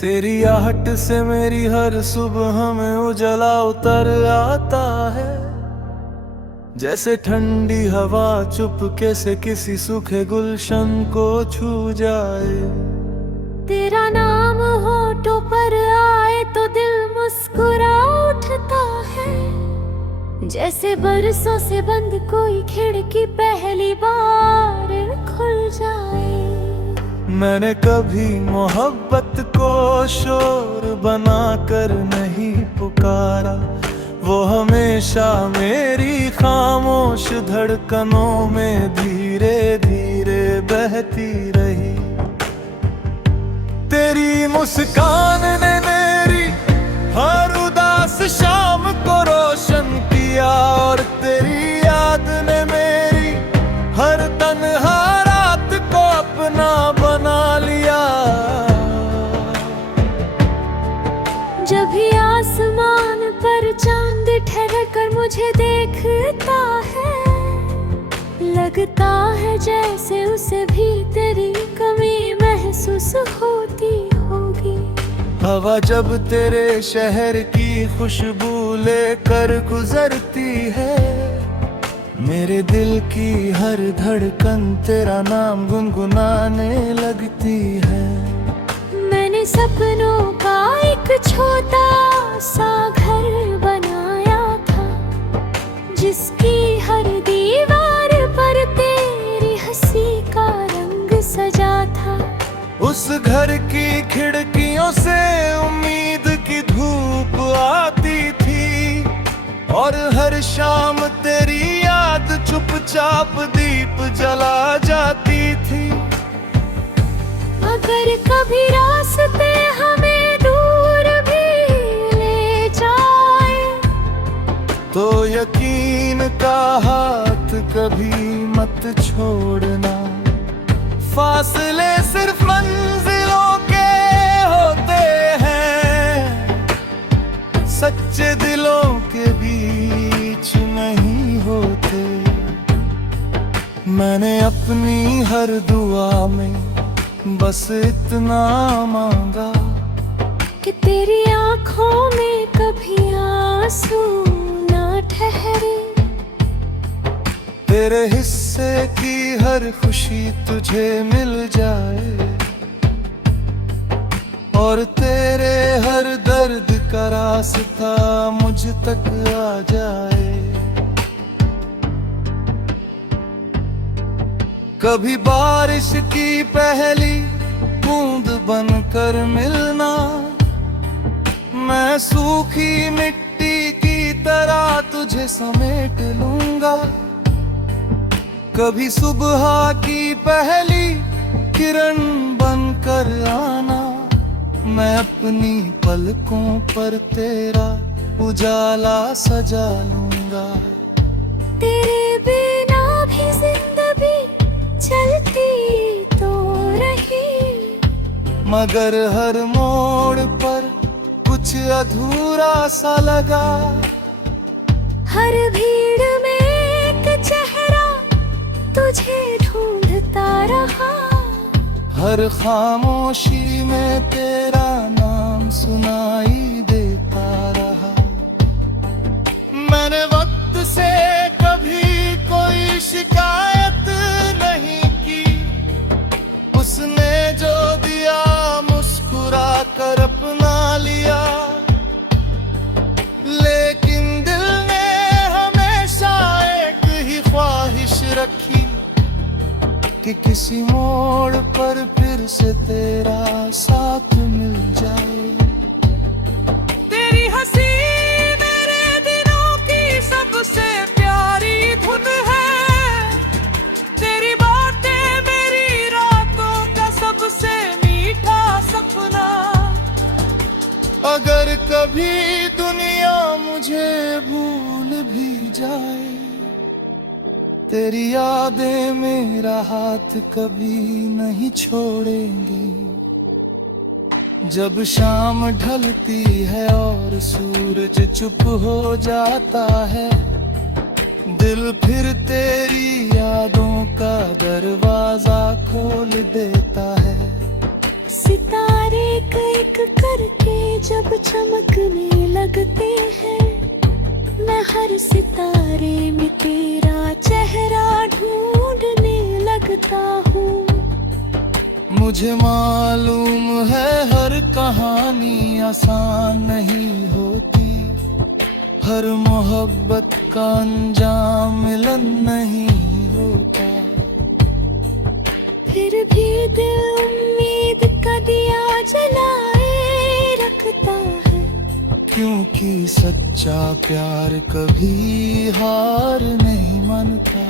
तेरी आहट से मेरी हर सुबह में उजला उतर आता है। जैसे ठंडी हवा चुपके से किसी सूखे गुलशन को छू जाए। तेरा नाम होठों पर आए तो दिल मुस्कुरा उठता है। जैसे बरसों से बंद कोई खिड़की पहली बार खुल जाए। मैंने कभी मोहब्बत को शोर बनाकर नहीं पुकारा, वो हमेशा मेरी खामोश धड़कनों में धीरे धीरे बहती रही। तेरी मुस्कान ने मेरी हर उदास शाम को रोशन किया, और तेरी याद ने मेरी हर तन्हा रात को अपना बना लिया। जब भी आसमान पर चांद ठहर कर मुझे देखता है, लगता है जैसे उसे भी तेरी कमी महसूस होती होगी। हवा जब तेरे शहर की खुशबू लेकर गुजरती है, मेरे दिल की हर धड़कन तेरा नाम गुनगुनाने लगती है। मैंने सपनों का एक छोटा सा घर बनाया था, जिसकी हर दीवार पर तेरी हंसी का रंग सजा था। उस घर की खिड़कियों से उम्मीद की धूप आती थी, और हर शाम तेरी याद चुपचाप दीप जला जाती थी। अगर कभी रास्ते हमें दूर भी ले जाए, तो यकीन का हाथ कभी मत छोड़ना। फासले सिर्फ मंजिलों के होते हैं, सच्चे दिलों के बीच नहीं होते। मैंने अपनी हर दुआ में बस इतना मांगा कि तेरी आंखों में कभी आंसू ना ठहरे। तेरे हिस्से की हर खुशी तुझे मिल जाए, और तेरे हर दर्द का रास्ता मुझ तक आ जाए। कभी बारिश की पहली बूंद बनकर मिलना, मैं सूखी मिट्टी की तरह तुझे समेट लूंगा। कभी सुबह की पहली किरण बनकर आना, मैं अपनी पलकों पर तेरा उजाला सजा लूंगा। तेरे बिना भी जिंदगी चलती तो रही, मगर हर मोड़ पर कुछ अधूरा सा लगा। हर भीड़ में एक चेहरा तुझे ढूंढता रहा, हर खामोशी में तेरा नाम सुनाई देता रहा। मैंने वक्त से कभी कोई शिकायत नहीं की, उसने जो दिया मुस्कुरा कर अपना लिया। लेकिन दिल ने हमेशा एक ही ख्वाहिश रखी कि किसी मोड़ पर फिर से तेरा साथ मिल जाए। तेरी हंसी मेरे दिनों की सबसे प्यारी धुन है, तेरी बातें मेरी रातों का सबसे मीठा सपना। अगर कभी दुनिया मुझे भूल भी जाए, तेरी यादें मेरा हाथ कभी नहीं छोड़ेंगी। जब शाम ढलती है और सूरज चुप हो जाता है, दिल फिर तेरी यादों का दरवाजा खोल देता है। सितारे एक एक करके जब चमकने लगते हैं, मैं हर सितारे में तेरा चेहरा ढूंढने लगता हूँ। मुझे मालूम है हर कहानी आसान नहीं होती, हर मोहब्बत का अंजाम मिलन नहीं होता। फिर भी दिल उम्मीद का दिया जलाए रखता है, क्योंकि सच्चा प्यार कभी हार नहीं मानता।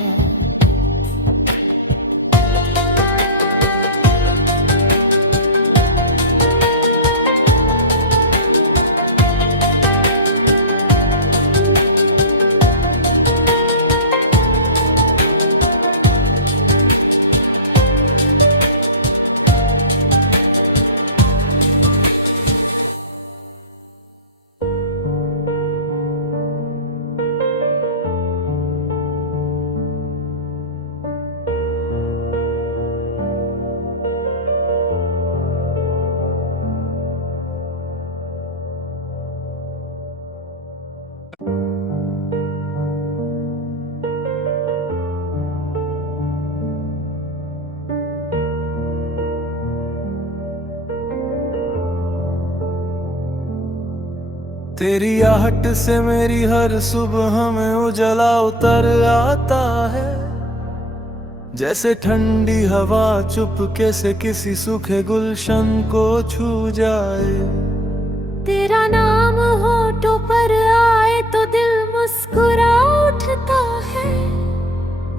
तेरी आहट से मेरी हर सुबह में उजला उतर आता है, जैसे ठंडी हवा चुपके से किसी सूखे गुलशन को छू जाए। तेरा नाम होठों पर आए तो दिल मुस्कुरा उठता है,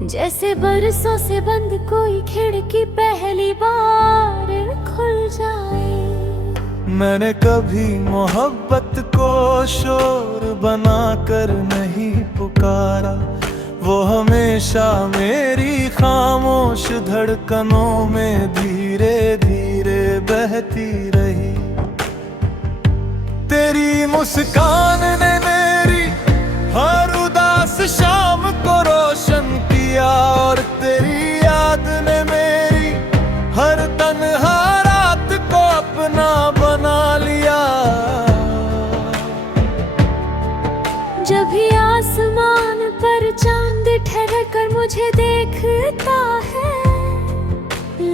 जैसे बरसों से बंद कोई खिड़की पहली बार खुल जाए। मैंने कभी मोहब्बत को शोर बनाकर नहीं पुकारा, वो हमेशा मेरी खामोश धड़कनों में धीरे धीरे बहती रही। तेरी मुस्कान ने मेरी हर उदास शाम को रोशन किया, और तेरी याद ने मेरी हर तन्हा रात को अपना बना लिया। जब भी आसमान पर चांद ठहर कर मुझे देखता है,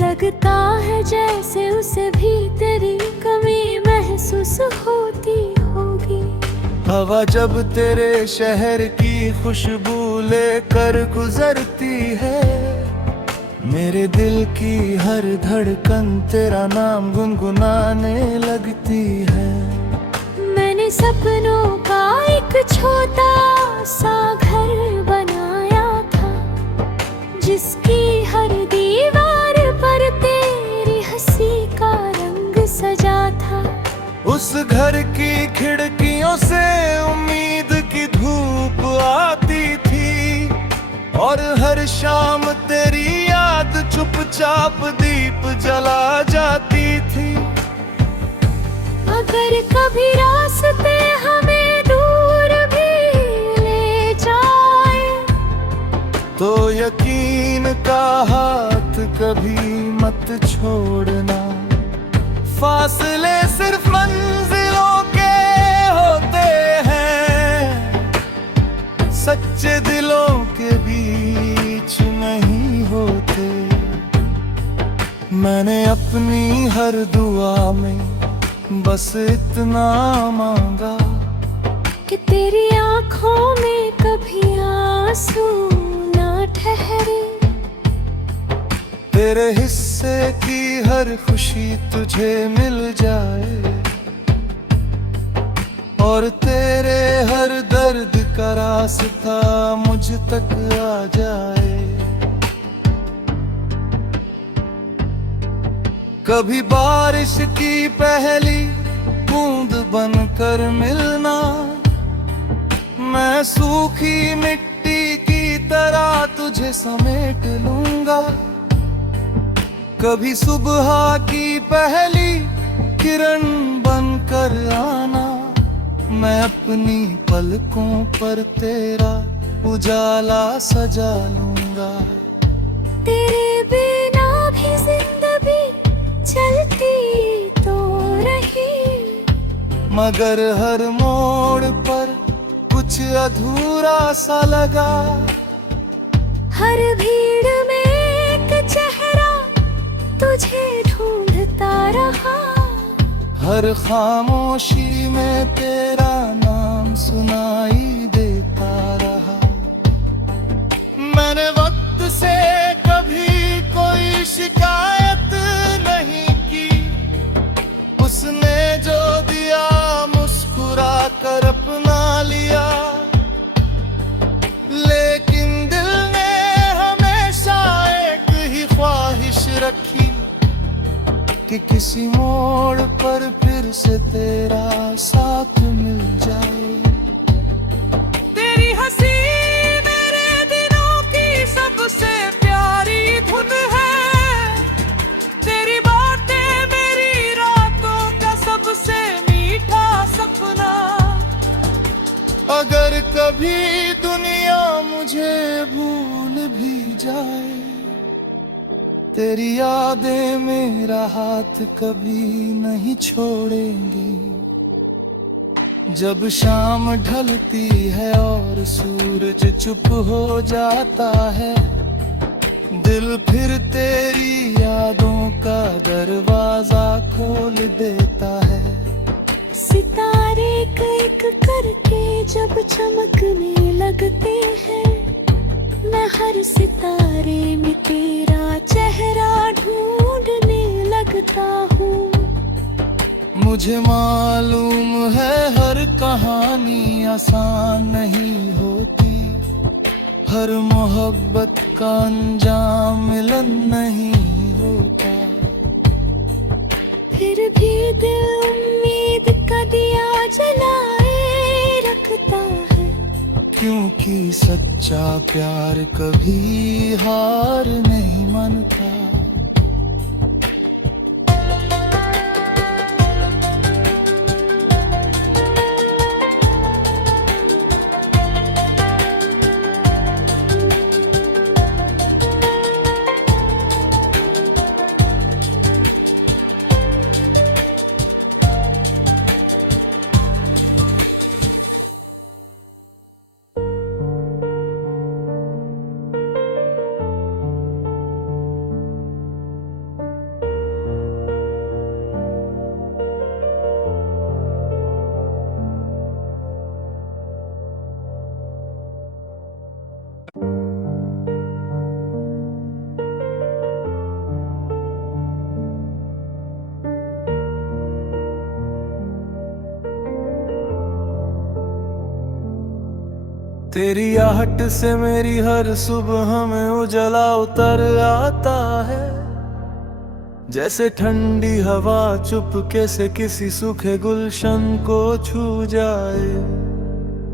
लगता है जैसे उसे भी तेरी कमी महसूस होती होगी। हवा जब तेरे शहर की खुशबू लेकर गुजरती है, मेरे दिल की हर धड़कन तेरा नाम गुनगुनाने लगती है। मैंने सपनों का एक छोटा सा घर बनाया था, जिसकी हर दीवार पर तेरी हंसी का रंग सजा था। उस घर की खिड़कियों से उम्मीद की धूप आती थी, और हर शाम तेरी याद चुपचाप दीप जला जाती थी। अगर कभी रास्ते हमें दूर भी ले जाए, तो यकीन का हाथ कभी मत छोड़ना। फासले सिर्फ मंजिलों के होते हैं, सच्चे दिलों के बीच नहीं होते। मैंने अपनी हर दुआ में बस इतना मांगा कि तेरी आंखों में कभी आंसू ना ठहरे। तेरे हिस्से की हर खुशी तुझे मिल जाए, और तेरे हर दर्द का रास्ता मुझ तक आ जाए। कभी बारिश की पहली बूंद बनकर मिलना, मैं सूखी मिट्टी की तरह तुझे समेट लूंगा। कभी सुबह की पहली किरण बनकर आना, मैं अपनी पलकों पर तेरा उजाला सजा लूंगा। तेरे बिना भी जिंदगी चलती मगर हर मोड़ पर कुछ अधूरा सा लगा। हर भीड़ में एक चेहरा तुझे ढूंढता रहा। हर खामोशी में तेरा नाम सुनाई देता रहा। मैंने वक्त से कभी कोई शिकायत नहीं की। उसने जो दिया मुस्कुरा कर अपना लिया। लेकिन दिल ने हमेशा एक ही ख्वाहिश रखी कि किसी मोड़ पर फिर से तेरा साथ मिल जाए। तेरी हंसी मेरे दिनों की सबसे प्यारी धुन है। तेरी बातें मेरी रातों का सबसे मीठा सपना। अगर कभी दुनिया मुझे भूल भी जाए, तेरी यादें मेरा हाथ कभी नहीं छोड़ेंगी। जब शाम ढलती है और सूरज चुप हो जाता है, दिल फिर तेरी यादों का दरवाजा खोल देता है। सितारे एक करके जब चमकने लगते हैं, मैं हर सितारे में तेरा चेहरा ढूंढने लगता हूँ। मुझे मालूम है हर कहानी आसान नहीं होती। हर मोहब्बत का अंजाम मिलन नहीं होता। फिर भी दिल उम्मीद का दिया जलाए रखता है। क्योंकि सच्चा प्यार कभी हार नहीं मानता। तेरी आहट से मेरी हर सुबह में उजला उतर आता है। जैसे ठंडी हवा चुपके से किसी सूखे गुलशन को छू जाए।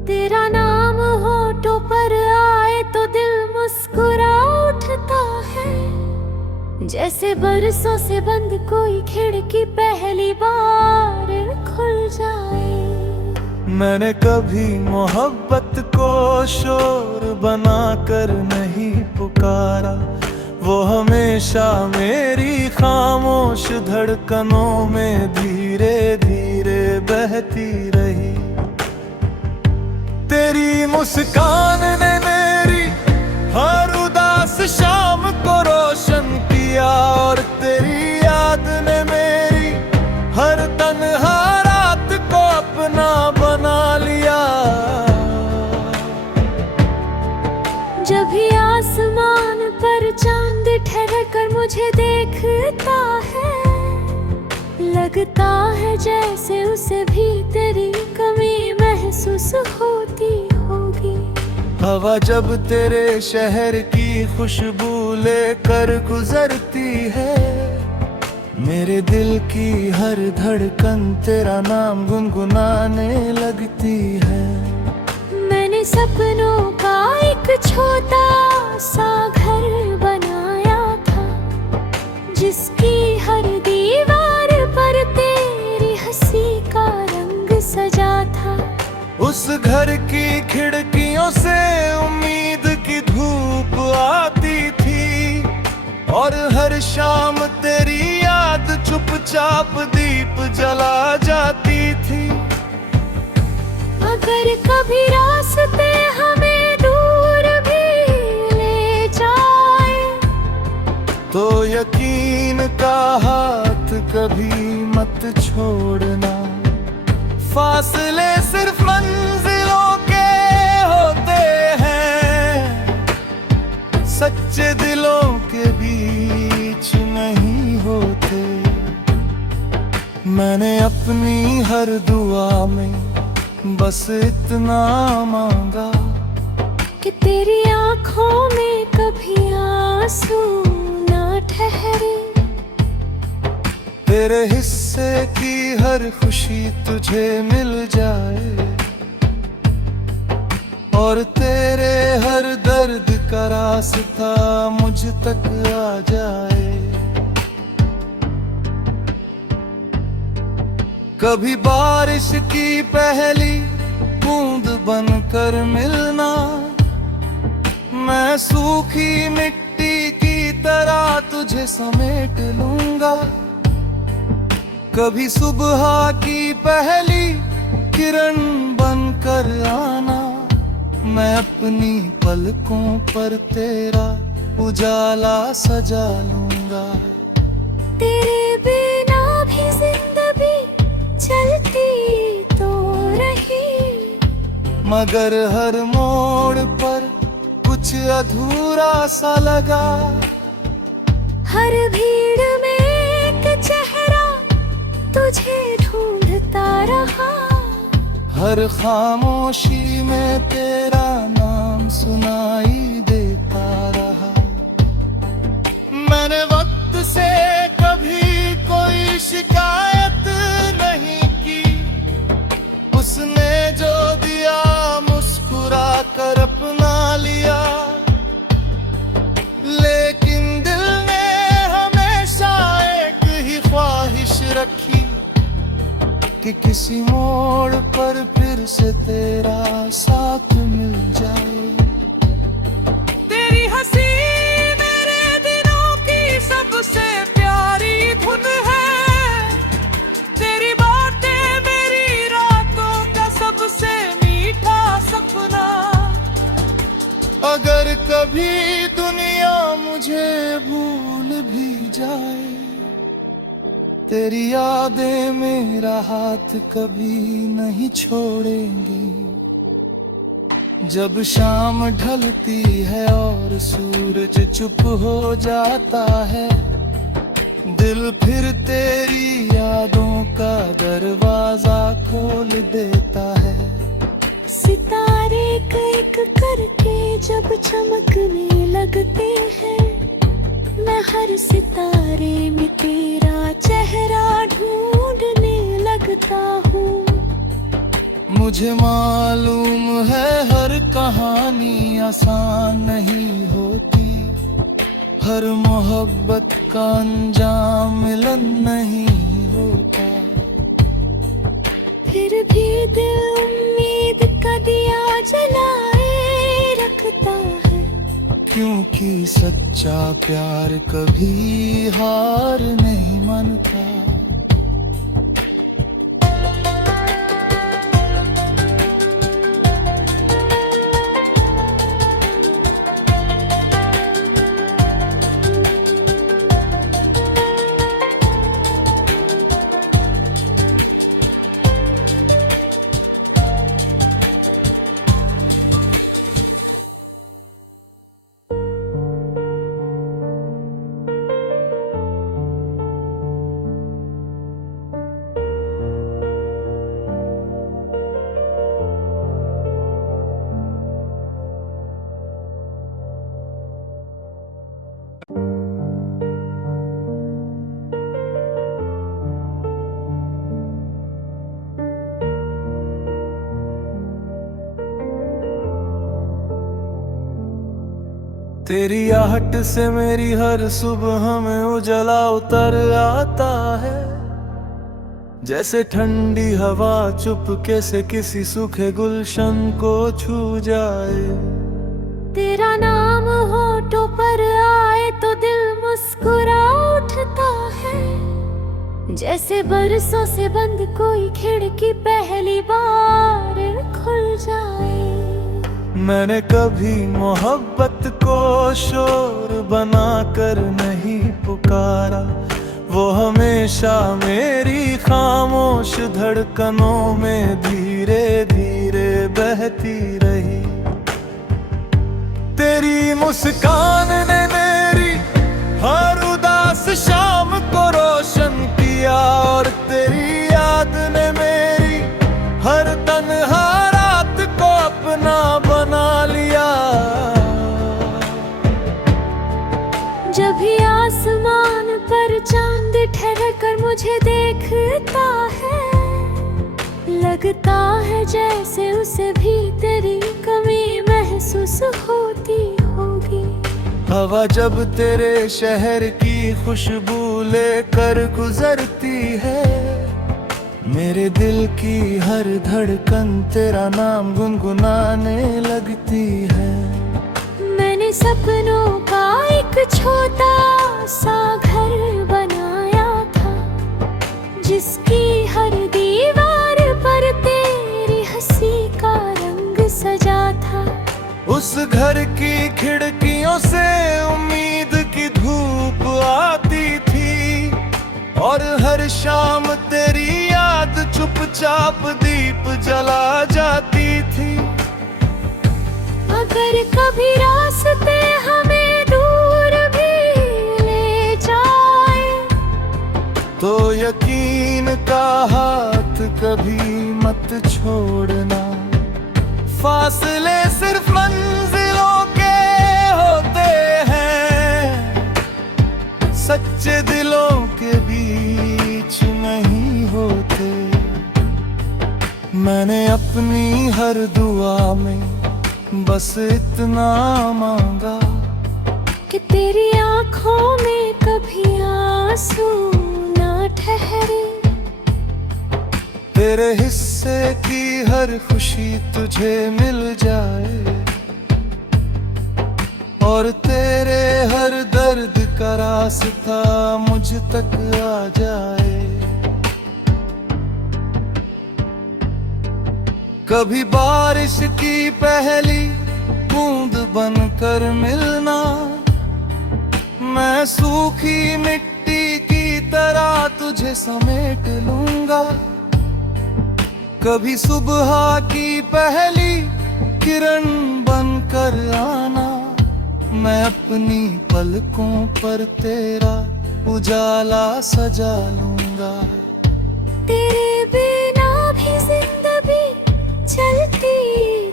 तेरा नाम होठों पर आए तो दिल मुस्कुरा उठता है। जैसे बरसों से बंद कोई खिड़की पहली बार खुल जाए। मैंने कभी मोहब्बत को शोर बनाकर नहीं पुकारा। वो हमेशा मेरी खामोश धड़कनों में धीरे धीरे बहती रही। तेरी मुस्कान ने मेरी हर उदास शाम को रोशन किया। और तेरी याद ने मेरी हर तन्हा रात को अपना बना लिया। जब भी आसमान पर चांद ठहर कर मुझे देखता है, लगता है जैसे उसे भी तेरी कमी महसूस होती होगी। हवा जब तेरे शहर की खुशबू लेकर गुजरती है, मेरे दिल की हर धड़कन तेरा नाम गुनगुनाने लगती है। मैंने सपनों का एक छोटा सा घर बनाया था, जिसकी हर दीवार पर तेरी हंसी का रंग सजा था। उस घर की खिड़कियों से उम्मीद की धूप आती थी। और हर शाम तेरी याद चुपचाप दीप जला जाती थी। कभी रास्ते हमें दूर भी ले जाए, तो यकीन का हाथ कभी मत छोड़ना। फासले सिर्फ मंजिलों के होते हैं, सच्चे दिलों के बीच नहीं होते। मैंने अपनी हर दुआ में बस इतना मांगा कि तेरी आंखों में कभी आंसू ना ठहरे, तेरे हिस्से की हर खुशी तुझे मिल जाए, और तेरे हर दर्द का रास्ता मुझ तक आ जाए। कभी बारिश की पहली बूंद बनकर मिलना, मैं सूखी मिट्टी की तरह तुझे समेट लूंगा। कभी सुबह की पहली किरण बनकर आना, मैं अपनी पलकों पर तेरा उजाला सजा लूंगा। तेरे बिना भी जिंदगी चलती तो रही, मगर हर मोड़ पर कुछ अधूरा सा लगा। हर भीड़ में एक चेहरा तुझे ढूंढता रहा, हर खामोशी में तेरा नाम सुनाई देता रहा। मैंने वक्त से कभी कोई शिकायत नहीं की, उसने जो दिया मुस्कुरा कर अपना लिया। लेकिन दिल ने हमेशा एक ही ख्वाहिश रखी कि किसी मोड़ पर फिर से तेरा साथ मिल जाए। तेरी हंसी मेरे दिनों की सबसे प्यारी धुन है, तेरी बातें मेरी रातों का सबसे मीठा सपना। अगर कभी दुनिया मुझे भूल भी जाए, तेरी यादें मेरा हाथ कभी नहीं छोड़ेंगी। जब शाम ढलती है और सूरज चुप हो जाता है, दिल फिर तेरी यादों का दरवाजा खोल देता है। सितारे एक एक करके जब चमकने लगते हैं, मैं हर सितारे में तेरा चेहरा ढूंढने लगता हूँ। मुझे मालूम है हर कहानी आसान नहीं होती, हर मोहब्बत का अंजाम मिलन नहीं होता। फिर भी दिल उम्मीद का दिया जलाए रखता है, क्योंकि सच्चा प्यार कभी हार नहीं मानता। तेरी आहट से मेरी हर सुबह में उजला उतर आता है, जैसे ठंडी हवा चुपके से किसी सूखे गुलशन को छू जाए। तेरा नाम होठों पर आए तो दिल मुस्कुरा उठता है, जैसे बरसों से बंद कोई खिड़की पहली बार खुल जाए। मैंने कभी मोहब्बत को शोर बनाकर नहीं पुकारा, वो हमेशा मेरी खामोश धड़कनों में धीरे धीरे बहती रही। तेरी मुस्कान ने मेरी हर उदास शाम को रोशन किया, और तेरी याद ने मेरी हर तन्हा रात को अपना बना लिया। जब भी आसमान पर चांद ठहर कर मुझे देखता है, लगता है जैसे उसे भी तेरी कमी महसूस होती होगी। हवा जब तेरे शहर की खुशबू लेकर गुजरती है, मेरे दिल की हर धड़कन तेरा नाम गुनगुनाने लगती है। मैंने सपनों का एक छोटा सा घर बनाया था, जिसकी हर दीवार पर तेरी हंसी का रंग सजा था। उस घर की खिड़कियों से उम्मीद की धूप आती थी, और हर शाम तेरी याद चुपचाप दीप जला जाती थी। अगर कभी रास्ते हमें दूर भी ले जाए, तो यकीन का हाथ कभी मत छोड़ना। फासले सिर्फ मंजिलों के होते हैं, सच्चे दिलों के बीच नहीं होते। मैंने अपनी हर दुआ में बस इतना मांगा कि तेरी आंखों में कभी आंसू ना ठहरे। तेरे हिस्से की हर खुशी तुझे मिल जाए, और तेरे हर दर्द का रास्ता मुझ तक आ जाए। कभी बारिश की पहली बूंद बनकर मिलना, मैं सूखी मिट्टी की तरह तुझे समेट लूंगा। कभी सुबह की पहली किरण बनकर आना, मैं अपनी पलकों पर तेरा उजाला सजा लूंगा। तेरे बिना भी जिंदगी चलती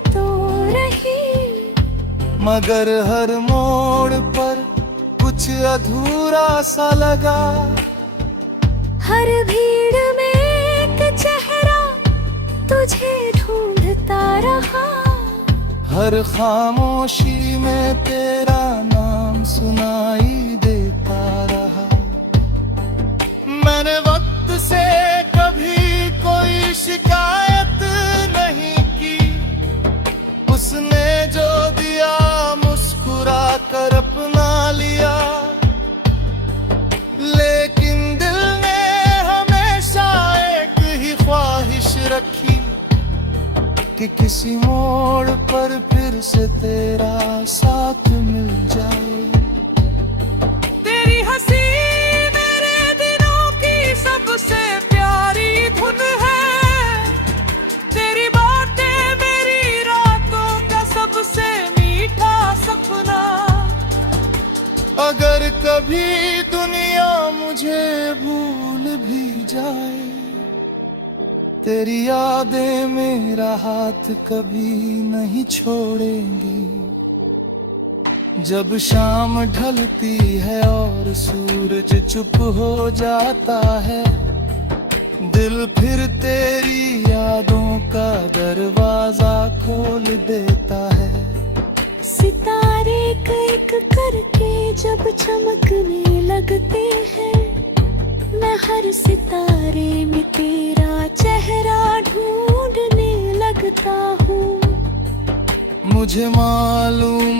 तो रही, मगर हर मोड़ पर कुछ अधूरा सा लगा। हर भीड़ में एक चेहरा तुझे ढूंढता रहा, हर खामोशी में तेरा नाम सुनाई देता रहा। मैंने वक्त से कभी कोई शिकायत नहीं की, उसने जो दिया मुस्कुरा कर अपना लिया। लेकिन दिल ने हमेशा एक ही ख्वाहिश रखी कि किसी मोड़ पर फिर से तेरा साथ मिल जाए। तेरी हंसी मेरे दिनों की सबसे प्यारी धुन है, तेरी बातें मेरी रातों का सबसे मीठा सपना। अगर कभी दुनिया मुझे भूल भी जाए, तेरी यादें मेरा हाथ कभी नहीं छोड़ेंगी। जब शाम ढलती है और सूरज चुप हो जाता है, दिल फिर तेरी यादों का दरवाजा खोल देता है। सितारे एक करके जब चमकने लगते हैं, मैं हर सितारे में तेरा चेहरा ढूंढने लगता हूँ। मुझे मालूम